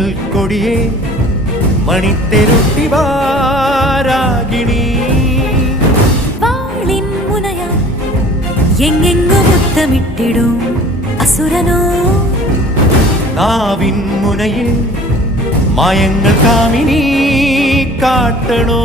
മിന്നൽ കൊടിയേ മണിത്തെരുട്ടി വാരാഗിണി വാളിൻ മുനയാ എങ്ങെങ്ങും മുത്തമിട്ടിടും അസുരനോ നാവിൻ മുനയിൽ മായങ്ങൾ കാമിനി കാട്ടണോ